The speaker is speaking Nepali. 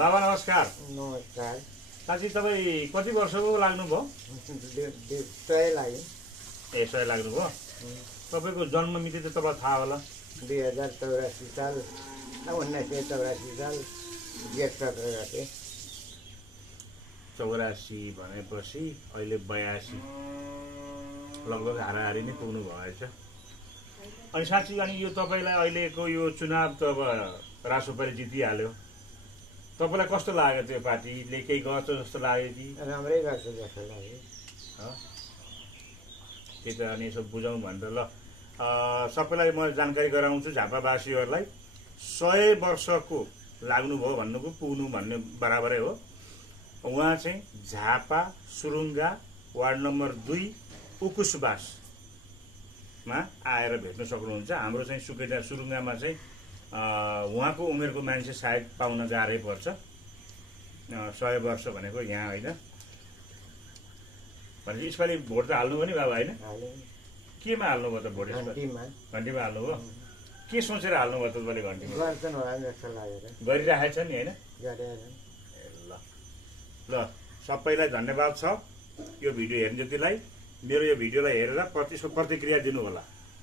बाबा नमस्कार। नमस्कार। साँच्ची तपाईँ कति वर्षको लाग्नुभयो? 100 लाग्यो। 100 लाग्नुभयो। तपाईँको जन्म मिति त तपाईँलाई थाहा होला। 2084 साल 1984 साल जेठ 17 गते। 84 भनेपछि अहिले 82 लगभग हाराहारी नै पुग्नु भएछ। अनि साँच्ची अनि यो तपाईँलाई अहिलेको यो चुनाव त अब रासोपाले जितिहाल्यो, तपाईँलाई कस्तो लाग्यो? त्यो पार्टीले केही गर्छ जस्तो लाग्यो कि? राम्रै गर्छ जस्तो लाग्यो। त्यही त अनि यसो बुझौँ भनेर ल सबैलाई म जानकारी गराउँछु झापावासीहरूलाई। 100 वर्षको लाग्नुभयो भन्नुको पुग्नु भन्ने बराबरै हो। उहाँ चाहिँ झापा सुरुङ्गा वार्ड नम्बर 2 उकुसबासमा आएर भेट्न सक्नुहुन्छ। हाम्रो चाहिँ सुकेटा सुरुङ्गामा चाहिँ उहाँको उमेरको मान्छे सायद पाउन गाह्रै पर्छ। 100 वर्ष भनेको यहाँ होइन। भनेपछि यसपालि भोट त हाल्नुभयो नि बाबा होइन? केमा हाल्नुभयो त भोट? घन्टीमा हाल्नुभयो। के सोचेर हाल्नुभयो त तपाईँले घन्टीमा? गरिरहेछ नि होइन? ल सबैलाई धन्यवाद छ यो भिडियो हेर्ने जतिलाई। मेरो यो भिडियोलाई हेरेर प्रतिक्रिया दिनु होला।